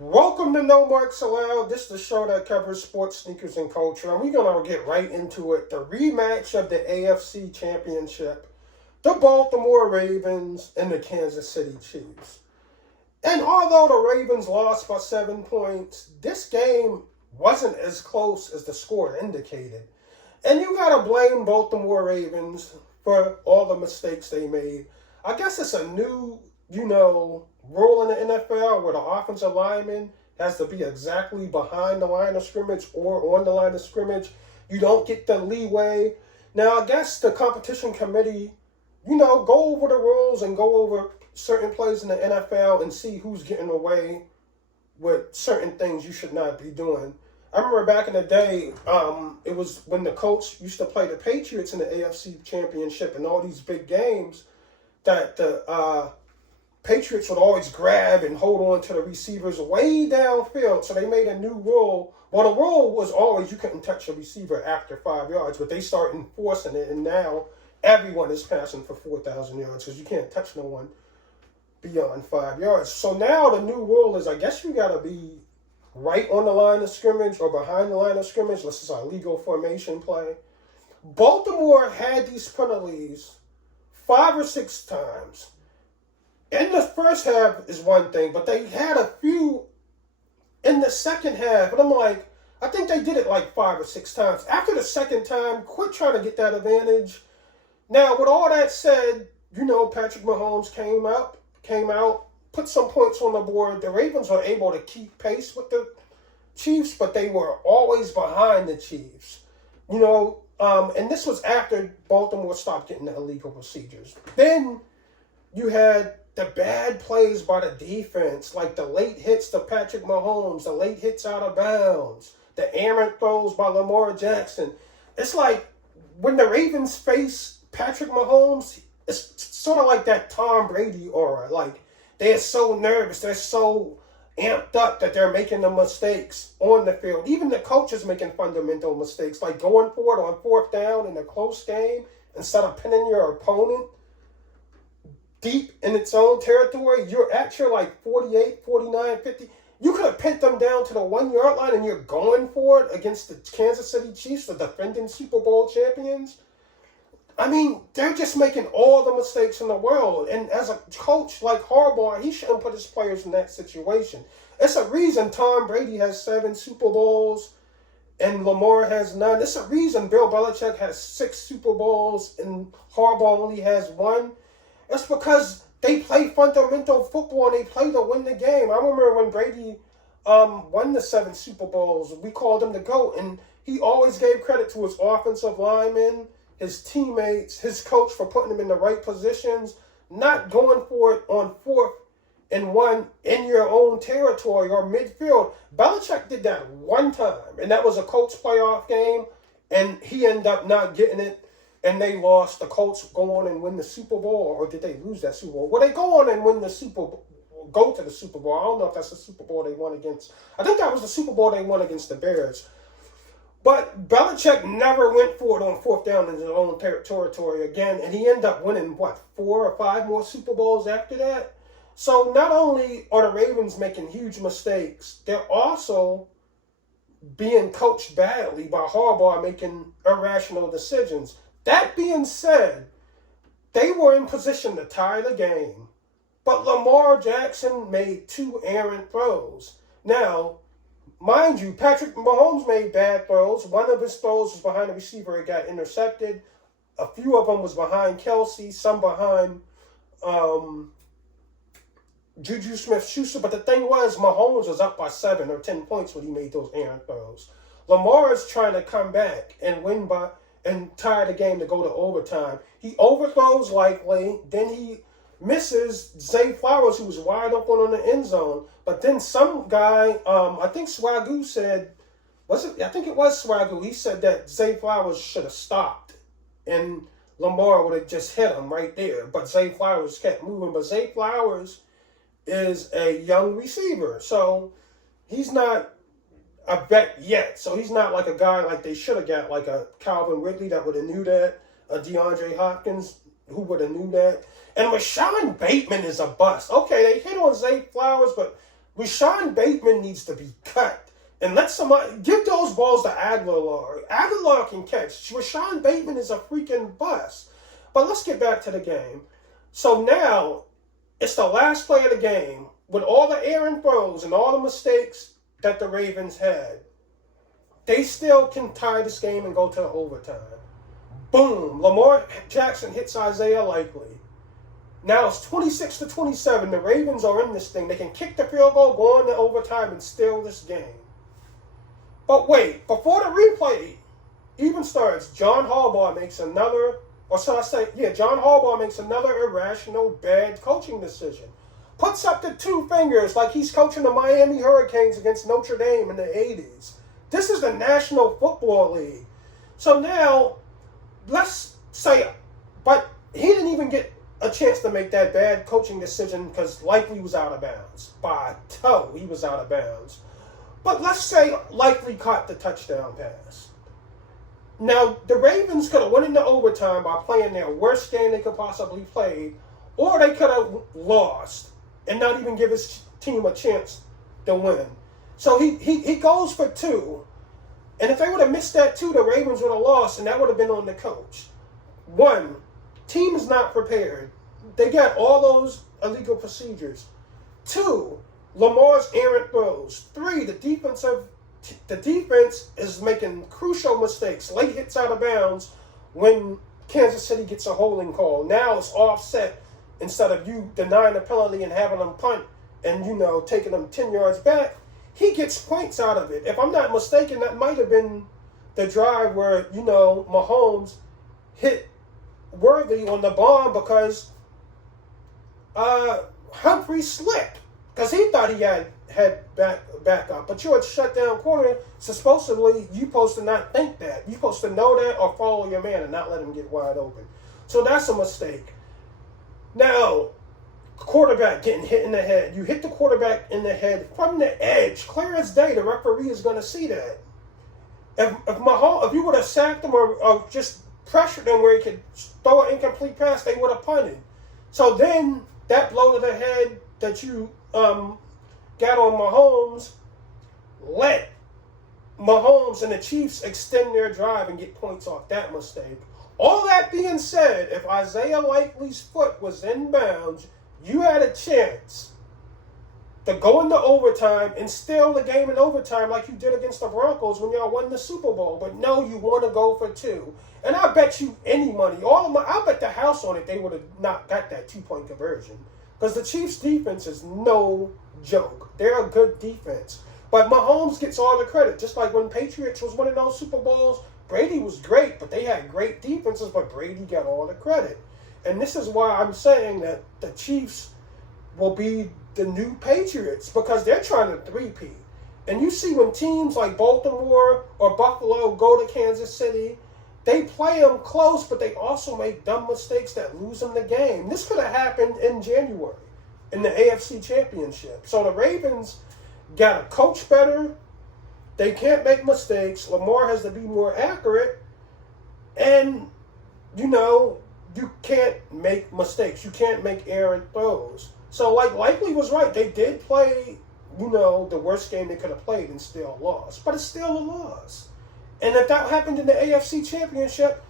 Welcome to No Markz Allowed. This is the show that covers sports, sneakers, and culture. And we're going to get right into it. The rematch of the AFC Championship. The Baltimore Ravens and the Kansas City Chiefs. And although the Ravens lost by 7 points, this game wasn't as close as the score indicated. And you got to blame Baltimore Ravens for all the mistakes they made. I guess it's a new, rule in the NFL where the offensive lineman has to be exactly behind the line of scrimmage or on the line of scrimmage. You don't get the leeway. Now, I guess the competition committee, go over the rules and go over certain plays in the NFL and see who's getting away with certain things you should not be doing. I remember back in the day, it was when the Colts used to play the Patriots in the AFC Championship and all these big games that the Patriots would always grab and hold on to the receivers way downfield. So they made a new rule. Well, the rule was always you couldn't touch a receiver after 5 yards, but they started enforcing it, and now everyone is passing for 4,000 yards because you can't touch no one beyond 5 yards. So now the new rule is, I guess you got to be right on the line of scrimmage or behind the line of scrimmage. This is a legal formation play. Baltimore had these penalties 5 or 6 times. In the first half is one thing, but they had a few in the second half. And I'm like, I think they did it like 5 or 6 times. After the second time, quit trying to get that advantage. Now, with all that said, Patrick Mahomes came out, put some points on the board. The Ravens were able to keep pace with the Chiefs, but they were always behind the Chiefs. And this was after Baltimore stopped getting the illegal procedures. Then you had the bad plays by the defense, like the late hits to Patrick Mahomes, the late hits out of bounds, the errant throws by Lamar Jackson. It's like when the Ravens face Patrick Mahomes, it's sort of like that Tom Brady aura. Like they're so nervous, they're so amped up that they're making the mistakes on the field. Even the coach is making fundamental mistakes, like going for it on 4th down in a close game instead of pinning your opponent deep in its own territory. You're at your 48, 49, 50. You could have pinned them down to the 1 yard line and you're going for it against the Kansas City Chiefs, the defending Super Bowl champions. I mean, they're just making all the mistakes in the world. And as a coach like Harbaugh, he shouldn't put his players in that situation. It's a reason Tom Brady has 7 Super Bowls and Lamar has none. It's a reason Bill Belichick has 6 Super Bowls and Harbaugh only has 1. It's because they play fundamental football and they play to win the game. I remember when Brady won the 7 Super Bowls, we called him the GOAT, and he always gave credit to his offensive linemen, his teammates, his coach for putting him in the right positions, not going for it on 4th and 1 in your own territory or midfield. Belichick did that one time, and that was a Colts playoff game, and he ended up not getting it. And they lost. The Colts go on and win the Super Bowl, or did they lose that Super Bowl? Well, they go on and win the Super Bowl, go to the Super Bowl. I don't know if that's the Super Bowl they won against. I think that was the Super Bowl they won against the Bears. But Belichick never went for it on 4th down in his own territory again, and he ended up winning, 4 or 5 more Super Bowls after that? So not only are the Ravens making huge mistakes, they're also being coached badly by Harbaugh making irrational decisions. That being said, they were in position to tie the game, but Lamar Jackson made 2 errant throws. Now, mind you, Patrick Mahomes made bad throws. One of his throws was behind the receiver. It got intercepted. A few of them was behind Kelsey, some behind Juju Smith-Schuster. But the thing was, Mahomes was up by 7 or 10 points when he made those errant throws. Lamar is trying to come back and win and tie the game to go to overtime. He overthrows likely, then he misses Zay Flowers, who was wide open on the end zone. But then some guy, I think Swagoo said, I think it was Swagoo, he said that Zay Flowers should have stopped, and Lamar would have just hit him right there. But Zay Flowers kept moving. But Zay Flowers is a young receiver, so he's not a vet yet. So he's not like a guy like they should have got, like a Calvin Ridley that would have knew that, a DeAndre Hopkins who would have knew that. And Rashawn Bateman is a bust. Okay, they hit on Zay Flowers, but Rashawn Bateman needs to be cut. And let somebody give those balls to Aguilar. Aguilar can catch. Rashawn Bateman is a freaking bust. But let's get back to the game. So now it's the last play of the game with all the errant throws and all the mistakes that the Ravens had. They still can tie this game and go to overtime. Boom. Lamar Jackson hits Isaiah Likely. Now it's 26-27. The Ravens are in this thing. They can kick the field goal, go into overtime, and steal this game. But wait, before the replay even starts, John Harbaugh makes another irrational, bad coaching decision. Puts up the two fingers like he's coaching the Miami Hurricanes against Notre Dame in the 80s. This is the National Football League. So now, let's say, but he didn't even get a chance to make that bad coaching decision because Likely was out of bounds. By a toe, he was out of bounds. But let's say Likely caught the touchdown pass. Now, the Ravens could have went into overtime by playing their worst game they could possibly play, or they could have lost and not even give his team a chance to win. So he goes for two. And if they would have missed that two, the Ravens would have lost, and that would have been on the coach. One, team is not prepared. They got all those illegal procedures. Two, Lamar's errant throws. Three, the defense is making crucial mistakes. Late hits out of bounds when Kansas City gets a holding call. Now it's offset instead of you denying the penalty and having them punt and, taking them 10 yards back. He gets points out of it. If I'm not mistaken, that might have been the drive where, Mahomes hit Worthy on the bomb because Humphrey slipped because he thought he had back up. But you're a shutdown corner, so supposedly you're supposed to not think that. You're supposed to know that or follow your man and not let him get wide open. So that's a mistake. Now, quarterback getting hit in the head. You hit the quarterback in the head from the edge. Clear as day, the referee is going to see that. If you would have sacked him or just pressured him where he could throw an incomplete pass, they would have punted. So then that blow to the head that you got on Mahomes let Mahomes and the Chiefs extend their drive and get points off that mistake. All that being said, if Isaiah Likely's foot was in bounds, you had a chance to go into overtime and steal the game in overtime like you did against the Broncos when y'all won the Super Bowl. But no, you want to go for two. And I bet you any money, I bet the house on it, they would have not got that 2-point conversion. Because the Chiefs' defense is no joke. They're a good defense. But Mahomes gets all the credit. Just like when Patriots was winning those Super Bowls, Brady was great, but they had great defenses, but Brady got all the credit. And this is why I'm saying that the Chiefs will be the new Patriots because they're trying to three-peat. And you see when teams like Baltimore or Buffalo go to Kansas City, they play them close, but they also make dumb mistakes that lose them the game. This could have happened in January in the AFC Championship. So the Ravens got to coach better. They can't make mistakes. Lamar has to be more accurate. And, you can't make mistakes. You can't make errant throws. So, Likely was right. They did play, the worst game they could have played and still lost. But it's still a loss. And if that happened in the AFC Championship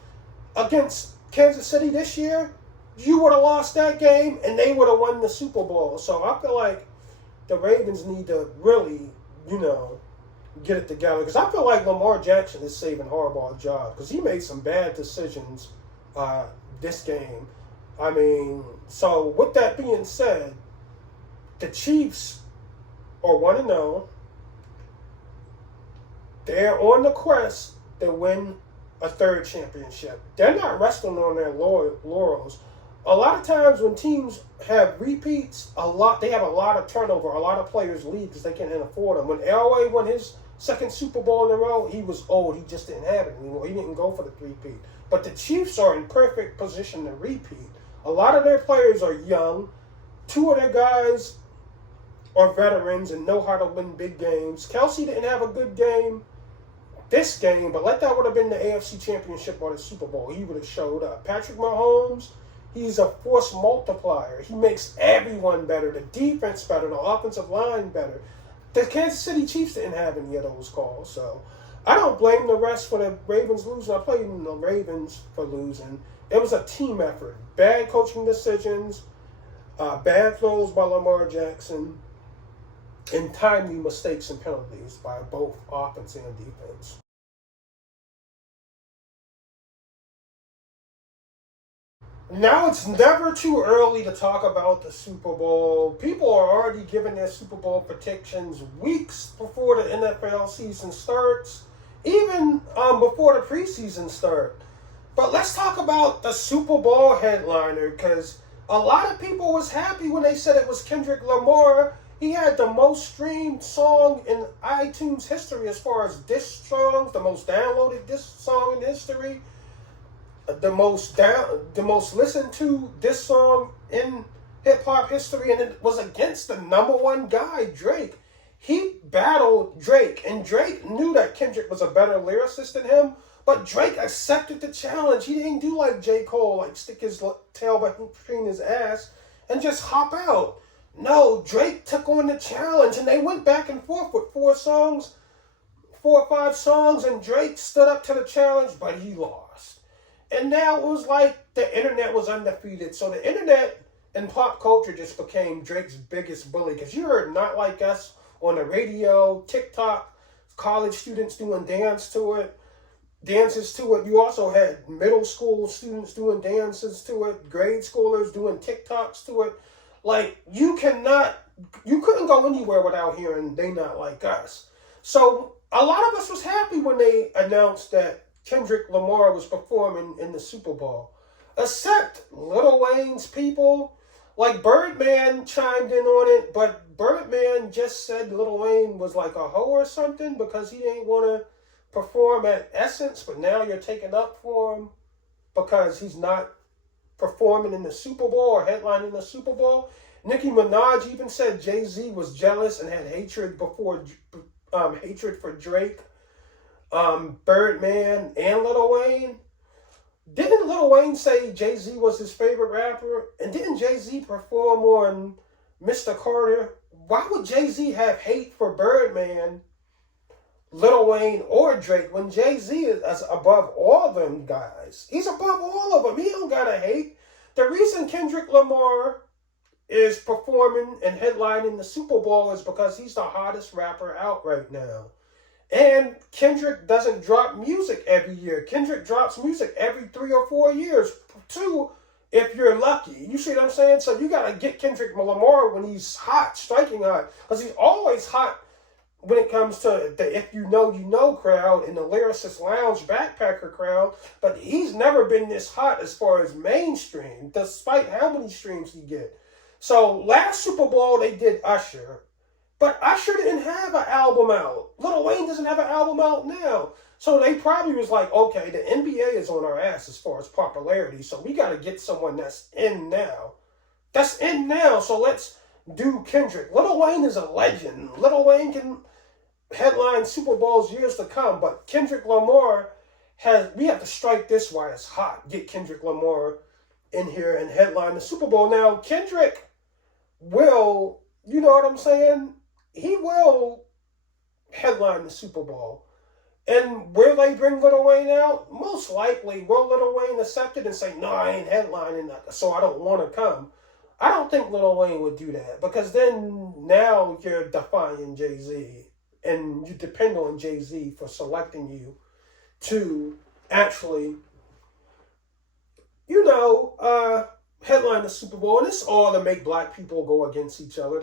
against Kansas City this year, you would have lost that game and they would have won the Super Bowl. So I feel like the Ravens need to really, get it together. Because I feel like Lamar Jackson is saving Harbaugh's job because he made some bad decisions this game. So with that being said, the Chiefs are 1-0. They're on the quest to win a third championship. They're not resting on their laurels. A lot of times when teams have repeats, they have a lot of turnover. A lot of players leave because they can't afford them. When Elway won his second Super Bowl in a row, he was old. He just didn't have it anymore. He didn't go for the three-peat. But the Chiefs are in perfect position to repeat. A lot of their players are young. Two of their guys are veterans and know how to win big games. Kelsey didn't have a good game this game, but that would have been the AFC Championship or the Super Bowl. He would have showed up. Patrick Mahomes, He's a force multiplier. He makes everyone better, the defense better, the offensive line better. The Kansas City Chiefs didn't have any of those calls, so I don't blame the rest for the Ravens losing. I blame the Ravens for losing. It was a team effort. Bad coaching decisions, bad throws by Lamar Jackson, and timely mistakes and penalties by both offense and defense. Now it's never too early to talk about the Super Bowl. People are already giving their Super Bowl predictions weeks before the NFL season starts, even before the preseason start. But let's talk about the Super Bowl headliner, because a lot of people was happy when they said it was Kendrick Lamar. He had the most streamed song in iTunes history as far as disc songs, the most downloaded disc song in history, the most listened to disc song in hip hop history, and it was against the number one guy, Drake. He battled Drake, and Drake knew that Kendrick was a better lyricist than him, but Drake accepted the challenge. He didn't do like J. Cole, like stick his tail between his ass and just hop out. No, Drake took on the challenge, and they went back and forth with 4 or 5 songs, and Drake stood up to the challenge, but he lost. And now it was like the internet was undefeated. So the internet and pop culture just became Drake's biggest bully, because you heard Not Like Us on the radio, TikTok, college students doing dances to it. You also had middle school students doing dances to it, grade schoolers doing TikToks to it. Like, you couldn't go anywhere without hearing They Not Like Us. So a lot of us was happy when they announced that Kendrick Lamar was performing in the Super Bowl. Except Lil Wayne's people. Like, Birdman chimed in on it, but Birdman just said Lil Wayne was like a hoe or something because he didn't want to perform at Essence, but now you're taking up for him because he's not performing in the Super Bowl or headlining the Super Bowl. Nicki Minaj even said Jay-Z was jealous and had hatred for Drake, Birdman, and Lil Wayne. Didn't Lil Wayne say Jay-Z was his favorite rapper? And didn't Jay-Z perform on Mr. Carter? Why would Jay-Z have hate for Birdman, Lil Wayne, or Drake when Jay-Z is above all them guys? He's above all of them. He don't gotta hate. The reason Kendrick Lamar is performing and headlining the Super Bowl is because he's the hottest rapper out right now. And Kendrick doesn't drop music every year. Kendrick drops music every 3 or 4 years. 2, if you're lucky. You see what I'm saying? So you got to get Kendrick Lamar when he's hot, striking hot. Because he's always hot when it comes to the If You Know crowd and the Lyricist Lounge backpacker crowd. But he's never been this hot as far as mainstream, despite how many streams he get. So last Super Bowl, they did Usher. But Usher didn't have an album out. Lil Wayne doesn't have an album out now. So they probably was like, okay, the NBA is on our ass as far as popularity, so we got to get someone that's in now. So let's do Kendrick. Lil Wayne is a legend. Lil Wayne can headline Super Bowls years to come, but Kendrick Lamar we have to strike this while it's hot. Get Kendrick Lamar in here and headline the Super Bowl. Now, Kendrick will, you know what I'm saying? He will headline the Super Bowl. And will they bring Lil Wayne out? Most likely. Will Lil Wayne accept it and say, no, I ain't headlining that, so I don't want to come? I don't think Lil Wayne would do that, because then now you're defying Jay-Z, and you depend on Jay-Z for selecting you to actually, headline the Super Bowl. And it's all to make black people go against each other.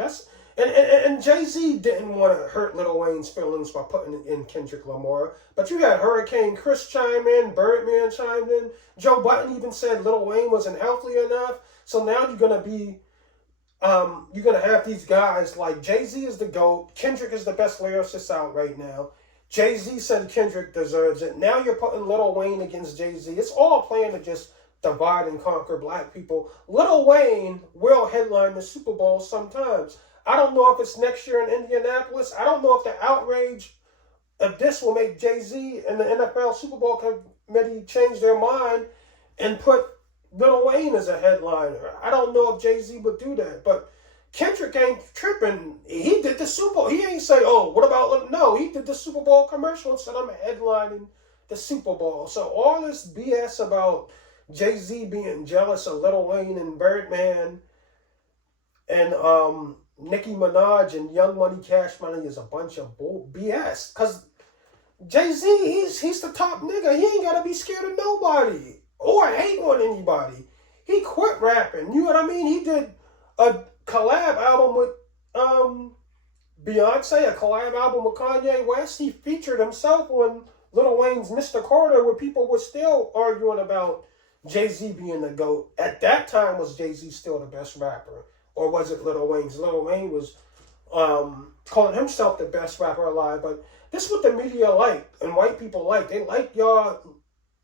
And Jay-Z didn't want to hurt Lil Wayne's feelings by putting in Kendrick Lamar. But you had Hurricane Chris chime in, Birdman chimed in. Joe Budden even said Lil Wayne wasn't healthy enough. So now you're going to have these guys like Jay-Z is the GOAT. Kendrick is the best lyricist out right now. Jay-Z said Kendrick deserves it. Now you're putting Lil Wayne against Jay-Z. It's all playing to just divide and conquer black people. Lil Wayne will headline the Super Bowl sometimes. I don't know if it's next year in Indianapolis. I don't know if the outrage of this will make Jay-Z and the NFL Super Bowl committee change their mind and put Lil Wayne is a headliner. I don't know if Jay-Z would do that, but Kendrick ain't tripping. He did the Super Bowl. He ain't say, oh, what about... No, he did the Super Bowl commercial and said, I'm headlining the Super Bowl. So all this BS about Jay-Z being jealous of Lil Wayne and Birdman and Nicki Minaj and Young Money, Cash Money is a bunch of BS. Because Jay-Z, he's the top nigga. He ain't got to be scared of nobody or hate on anybody. He quit rapping. You know what I mean? He did a collab album with Beyonce, a collab album with Kanye West. He featured himself on Lil Wayne's Mr. Carter, where people were still arguing about Jay-Z being the GOAT. At that time, was Jay-Z still the best rapper? Or was it Lil Wayne's? Lil Wayne was calling himself the best rapper alive. But this is what the media like and white people like. They like y'all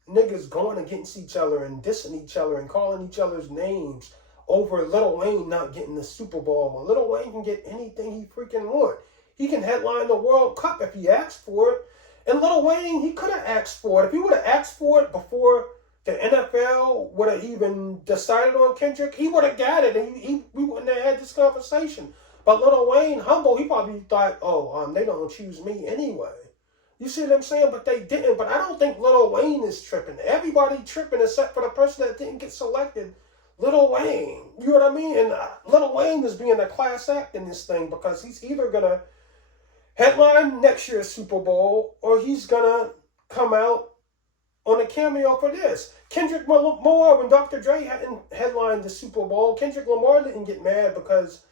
niggas going against each other and dissing each other and calling each other's names over Lil Wayne not getting the Super Bowl. Lil Wayne can get anything he freaking want. He can headline the World Cup if he asks for it. And Lil Wayne, he could have asked for it. If he would have asked for it before the NFL would have even decided on Kendrick, he would have got it, and we wouldn't have had this conversation. But Lil Wayne, humble, he probably thought, they don't choose me anyway. You see what I'm saying? But they didn't. But I don't think Lil Wayne is tripping. Everybody tripping except for the person that didn't get selected, Lil Wayne. You know what I mean? And Lil Wayne is being a class act in this thing because he's either going to headline next year's Super Bowl or he's going to come out on a cameo for this. Kendrick Lamar, when Dr. Dre hadn't headlined the Super Bowl, Kendrick Lamar didn't get mad because,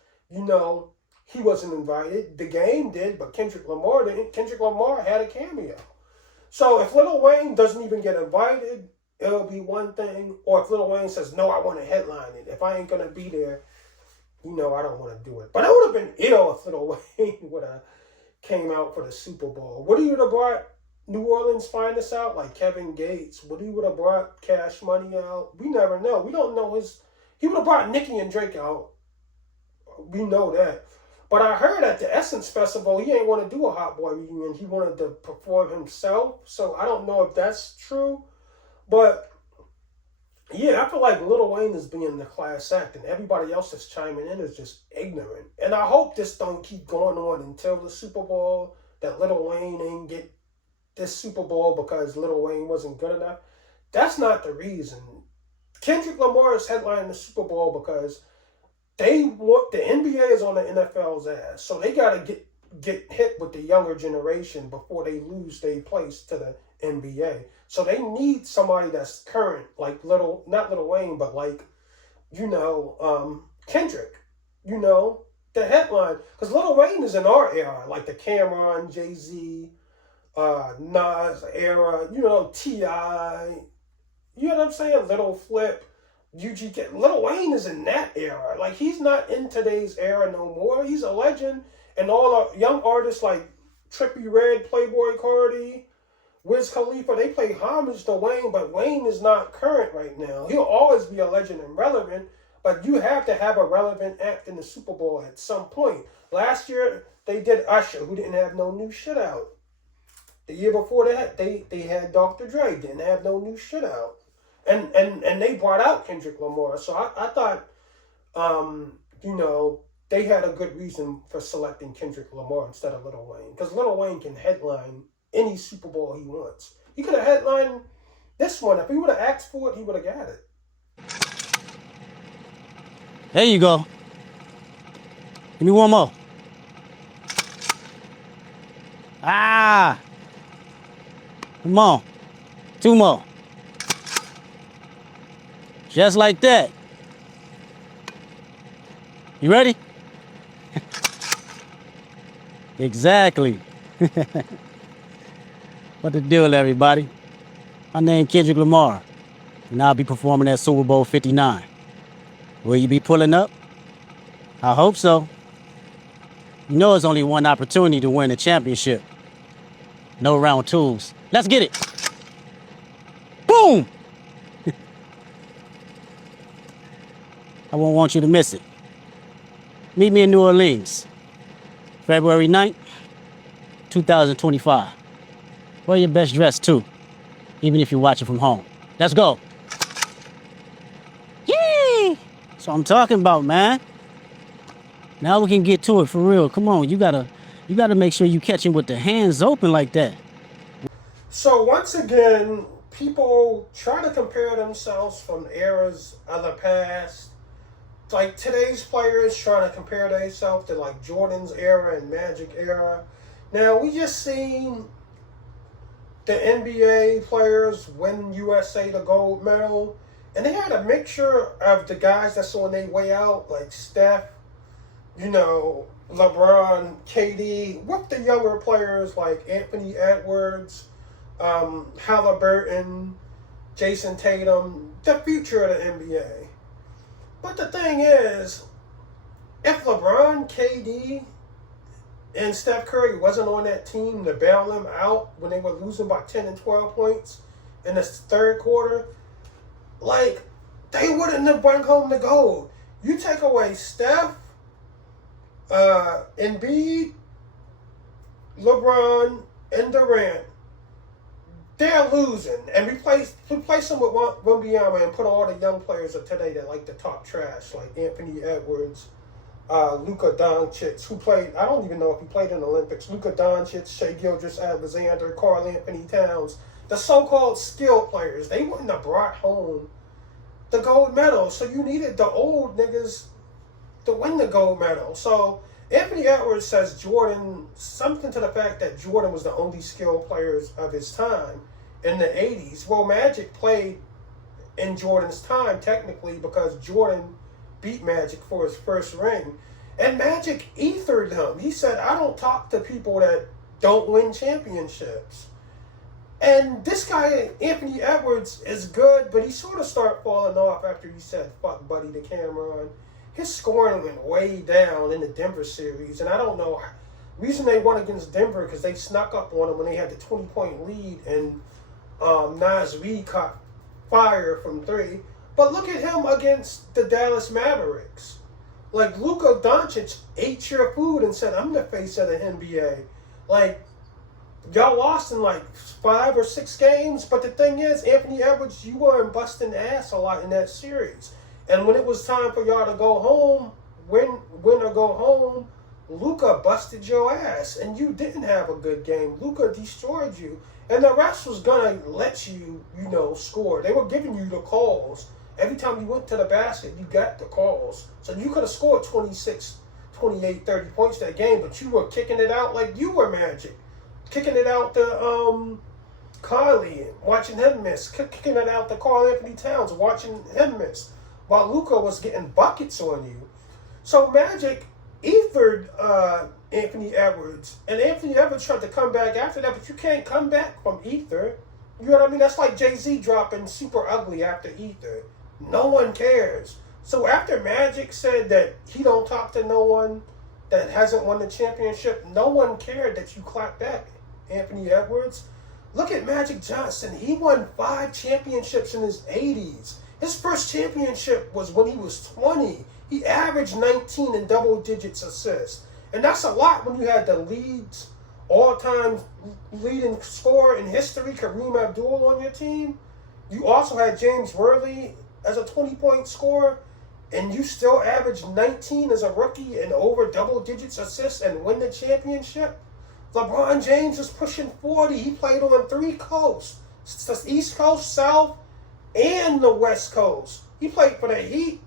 he wasn't invited. The Game did, but Kendrick Lamar didn't. Kendrick Lamar had a cameo. So if Lil Wayne doesn't even get invited, it'll be one thing. Or if Lil Wayne says, no, I want to headline it. If I ain't going to be there, I don't want to do it. But it would have been ill if Lil Wayne would have came out for the Super Bowl. Would he would have brought New Orleans Finest out, like Kevin Gates? Would he would have brought Cash Money out? We never know. We don't know he would have brought Nicki and Drake out. We know that. But I heard at the Essence Festival, he ain't want to do a Hot Boy reunion. He wanted to perform himself. So I don't know if that's true. But yeah, I feel like Lil Wayne is being the class act and everybody else that's chiming in is just ignorant. And I hope this don't keep going on until the Super Bowl, that Lil Wayne ain't get this Super Bowl because Lil Wayne wasn't good enough. That's not the reason. Kendrick Lamar is headlining the Super Bowl because the NBA is on the NFL's ass. So they got to get hit with the younger generation before they lose their place to the NBA. So they need somebody that's current, like not Lil Wayne, but like, Kendrick, the headline. Because Lil Wayne is in our era, like the Cameron, Jay-Z, Nas era, T.I., you know what I'm saying? Little Flip, UGK. Lil Wayne is in that era. Like, he's not in today's era no more. He's a legend. And all the young artists like Trippie Redd, Playboy Cardi, Wiz Khalifa, they play homage to Wayne, but Wayne is not current right now. He'll always be a legend and relevant, but you have to have a relevant act in the Super Bowl at some point. Last year, they did Usher, who didn't have no new shit out. The year before that, they had Dr. Dre, didn't have no new shit out. And they brought out Kendrick Lamar. So I thought, they had a good reason for selecting Kendrick Lamar instead of Lil Wayne. Because Lil Wayne can headline any Super Bowl he wants. He could have headlined this one. If he would have asked for it, he would have got it. There you go. Give me one more. Ah! Come on. Two more. Just like that. You ready? Exactly. What the deal, everybody? My name Kendrick Lamar, and I'll be performing at Super Bowl 59. Will you be pulling up? I hope so. You know it's only one opportunity to win a championship. No round twos. Let's get it. Boom! I won't want you to miss it. Meet me in New Orleans, February 9th, 2025. Wear your best dress, too, even if you're watching from home. Let's go. That's what I'm talking about, man. Now we can get to it for real. Come on, you gotta make sure you catch him with the hands open like that. So once again, people try to compare themselves from eras of the past. Like today's players trying to compare themselves to like Jordan's era and Magic era. Now we just seen the NBA players win USA the gold medal, and they had a mixture of the guys that's on their way out, like Steph, LeBron, KD, with the younger players like Anthony Edwards, Halliburton, Jason Tatum, the future of the NBA. But the thing is, if LeBron, KD, and Steph Curry wasn't on that team to bail them out when they were losing by 10 and 12 points in the third quarter, like, they wouldn't have won home the gold. You take away Steph, Embiid, LeBron, and Durant, they're losing. And replace them with Wembanyama and put all the young players of today that like to talk trash, like Anthony Edwards, Luka Doncic, who played, I don't even know if he played in the Olympics, Luka Doncic, Shai Gilgeous-Alexander, Karl Anthony Towns, the so-called skilled players. They wouldn't have brought home the gold medal. So you needed the old niggas to win the gold medal. So Anthony Edwards says Jordan, something to the fact that Jordan was the only skilled players of his time in the 80s. Well, Magic played in Jordan's time, technically, because Jordan beat Magic for his first ring. And Magic ethered him. He said, I don't talk to people that don't win championships. And this guy, Anthony Edwards, is good, but he sort of started falling off after he said, fuck Buddy to Cameron. His scoring went way down in the Denver series, and I don't know. The reason they won against Denver because they snuck up on them when they had the 20-point lead, and Naz Reid caught fire from three. But look at him against the Dallas Mavericks. Like, Luka Doncic ate your food and said, I'm the face of the NBA. Like, y'all lost in like 5 or 6 games, but the thing is, Anthony Edwards, you weren't busting ass a lot in that series. And when it was time for y'all to go home, win or go home, Luka busted your ass, and you didn't have a good game. Luka destroyed you, and the rest was gonna let you, score. They were giving you the calls. Every time you went to the basket, you got the calls. So you could have scored 26, 28, 30 points that game, but you were kicking it out like you were Magic. Kicking it out to Kylie, watching him miss. Kicking it out to Karl Anthony Towns, watching him miss. While Luka was getting buckets on you. So Magic ethered Anthony Edwards. And Anthony Edwards tried to come back after that, but you can't come back from ether. You know what I mean? That's like Jay-Z dropping Super Ugly after ether. No one cares. So after Magic said that he don't talk to no one that hasn't won the championship, no one cared that you clapped back, Anthony Edwards. Look at Magic Johnson. He won 5 championships in his 80s. His first championship was when he was 20. He averaged 19 in double digits assists. And that's a lot when you had the all-time leading scorer in history, Kareem Abdul, on your team. You also had James Worthy as a 20-point scorer, and you still averaged 19 as a rookie and over double digits assists and win the championship. LeBron James is pushing 40. He played on 3 coasts. It's the East Coast, South, and the West Coast. He played for the Heat,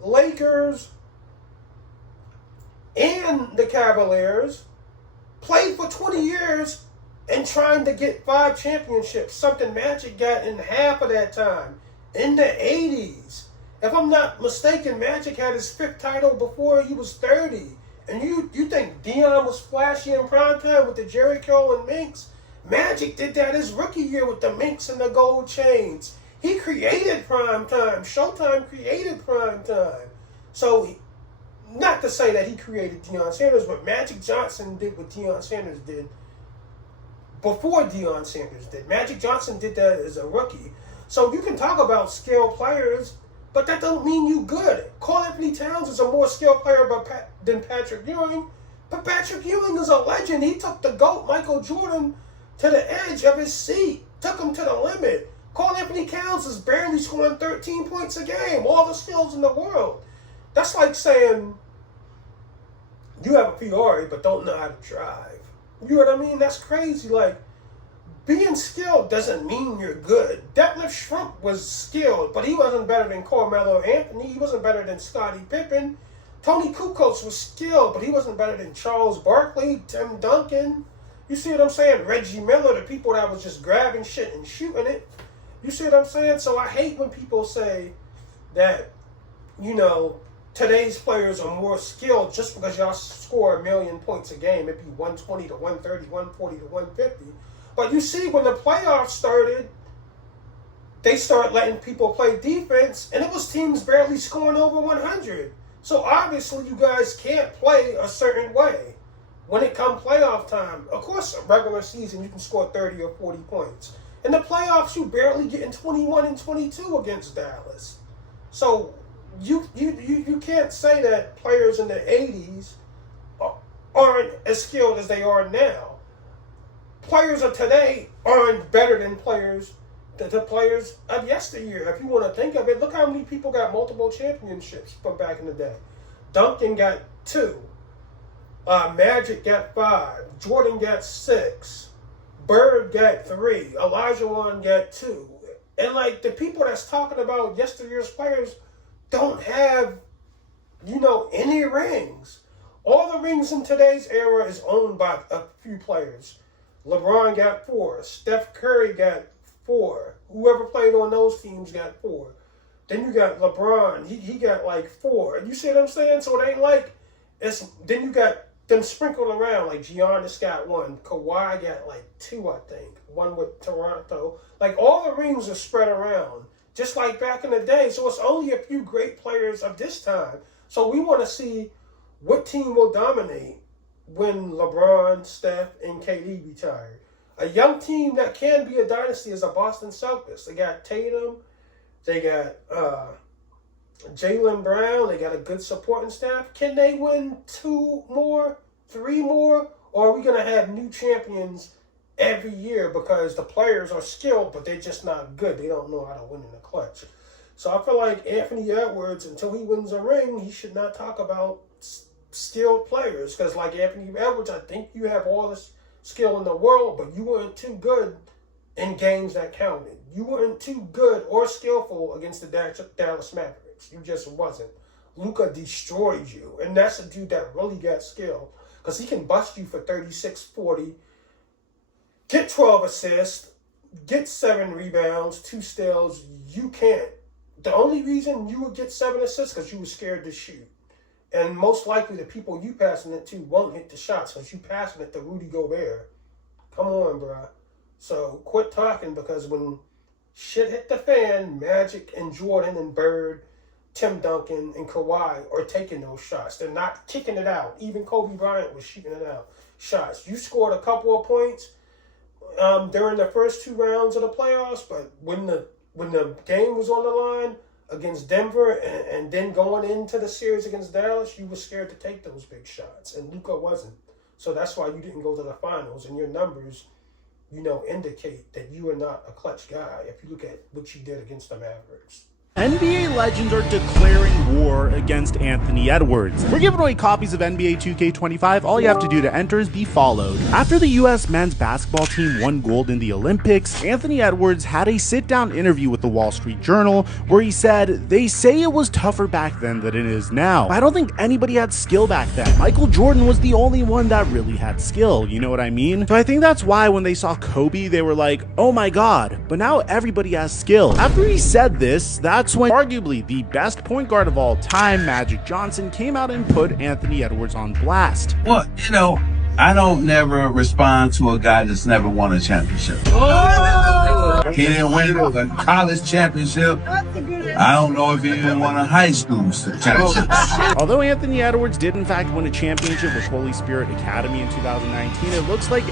Lakers, and the Cavaliers. Played for 20 years and trying to get 5 championships, something Magic got in half of that time, in the 80s. If I'm not mistaken, Magic had his 5th title before he was 30. And you think Dion was flashy in primetime with the Jerry Curl and Minks? Magic did that his rookie year with the Minks and the gold chains. He created primetime. Showtime created primetime. So, not to say that he created Deion Sanders, but Magic Johnson did what Deion Sanders did before Deion Sanders did. Magic Johnson did that as a rookie. So you can talk about skilled players, but that don't mean you good. Karl Anthony Towns is a more skilled player than Patrick Ewing, but Patrick Ewing is a legend. He took the GOAT, Michael Jordan, to the edge of his seat, took him to the limit. Karl Anthony Towns is barely scoring 13 points a game, all the skills in the world. That's like saying you have a Ferrari but don't know how to drive. You know what I mean? That's crazy. Like, being skilled doesn't mean you're good. Detlef Schrempf was skilled, but he wasn't better than Carmelo Anthony. He wasn't better than Scottie Pippen. Tony Kukoc was skilled, but he wasn't better than Charles Barkley, Tim Duncan. You see what I'm saying? Reggie Miller, the people that was just grabbing shit and shooting it. You see what I'm saying? So I hate when people say that, you know, today's players are more skilled just because y'all score 1 million points a game. It'd be 120 to 130, 140 to 150. But you see, when the playoffs started, they started letting people play defense, and it was teams barely scoring over 100. So obviously you guys can't play a certain way when it comes playoff time. Of course, a regular season you can score 30 or 40 points. In the playoffs, you barely getting 21 and 22 against Dallas. So you can't say that players in the 80s aren't as skilled as they are now. Players of today aren't better than the players of yesteryear. If you want to think of it, look how many people got multiple championships from back in the day. Duncan got 2. Magic got 5. Jordan got 6. Bird got 3. Olajuwon got 2. And like, the people that's talking about yesteryear's players don't have, you know, any rings. All the rings in today's era is owned by a few players. LeBron got 4. Steph Curry got 4. Whoever played on those teams got 4. Then you got LeBron. He got like 4. You see what I'm saying? So it ain't like it's. Then you got them sprinkled around. Like Giannis got 1. Kawhi got like 2, I think. 1 with Toronto. Like, all the rings are spread around, just like back in the day. So it's only a few great players of this time. So we want to see what team will dominate when LeBron, Steph, and KD retire. A young team that can be a dynasty is a Boston Celtics. They got Tatum, they got Jaylen Brown, they got a good supporting staff. Can they win 2 more, 3 more? Or are we going to have new champions every year because the players are skilled, but they're just not good? They don't know how to win in the clutch. So I feel like Anthony Edwards, until he wins a ring, he should not talk about skilled players, because like Anthony Edwards, I think you have all this skill in the world, but you weren't too good in games that counted. You weren't too good or skillful against the Dallas Mavericks. You just wasn't. Luka destroyed you, and that's a dude that really got skill, because he can bust you for 36, 40, get 12 assists, get 7 rebounds, 2 steals. You can't. The only reason you would get 7 assists because you were scared to shoot. And most likely the people you passing it to won't hit the shots because you passing it to Rudy Gobert. Come on, bruh. So quit talking, because when shit hit the fan, Magic and Jordan and Bird, Tim Duncan and Kawhi are taking those shots. They're not kicking it out. Even Kobe Bryant was shooting it out. Shots. You scored a couple of points during the first 2 rounds of the playoffs, but when the game was on the line against Denver and then going into the series against Dallas, you were scared to take those big shots, and Luka wasn't. So that's why you didn't go to the finals, and your numbers, you know, indicate that you are not a clutch guy if you look at what you did against the Mavericks. NBA legends are declaring war against Anthony Edwards. We're giving away copies of NBA 2K25. All you have to do to enter is be followed. After the US men's basketball team won gold in the Olympics, Anthony Edwards had a sit-down interview with the Wall Street Journal where he said, "They say it was tougher back then than it is now. I don't think anybody had skill back then. Michael Jordan was the only one that really had skill, you know what I mean? So I think that's why when they saw Kobe, they were like, oh my god, but now everybody has skill." After he said this, that's when arguably the best point guard of all time, Magic Johnson, came out and put Anthony Edwards on blast. Well, you know, I don't never respond to a guy that's never won a championship. Oh! He didn't win a college championship. I don't know if he even won a high school championship. Although Anthony Edwards did in fact win a championship with Holy Spirit Academy in 2019, it looks like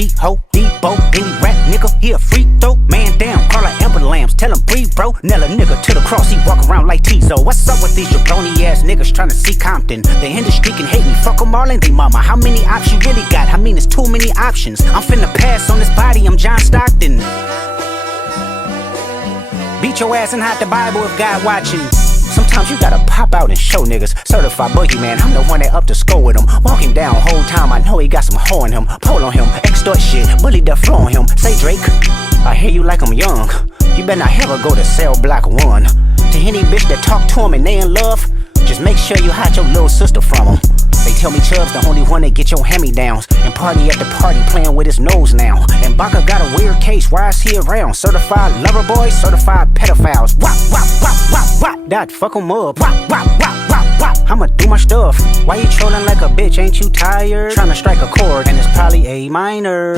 D-Ho, D-Bo, any rap nigga, he a free throw. Man down, call her Amber Lambs, tell him breathe, bro. Nail a nigga to the cross, he walk around like Tizo. What's up with these jabroni ass niggas trying to see Compton? The industry can hate me, fuck them all and they mama. How many options you really got? I mean, it's too many options. I'm finna pass on this body, I'm John Stockton. Beat your ass and hide the Bible if God watching. Sometimes you gotta pop out and show niggas. Certified boogeyman, I'm the one that up to score with him. Walk him down whole time, I know he got some hoe in him. Pole on him, extort shit, bully the flow on him. Say Drake, I hear you like I'm young. You better not ever go to cell block 1. To any bitch that talk to him and they in love, just make sure you hide your little sister from him. They tell me Chubb's the only one that get your hand-me-downs. And party at the party playing with his nose now. And Baca got a weird case, why is he around? Certified lover boys, certified pedophiles. Wop, wop, wop, wop, wop. That fuck him up. Wop, wop, wop, wop, wop. I'ma do my stuff. Why you trolling like a bitch, ain't you tired? Tryna strike a chord and it's probably A minor.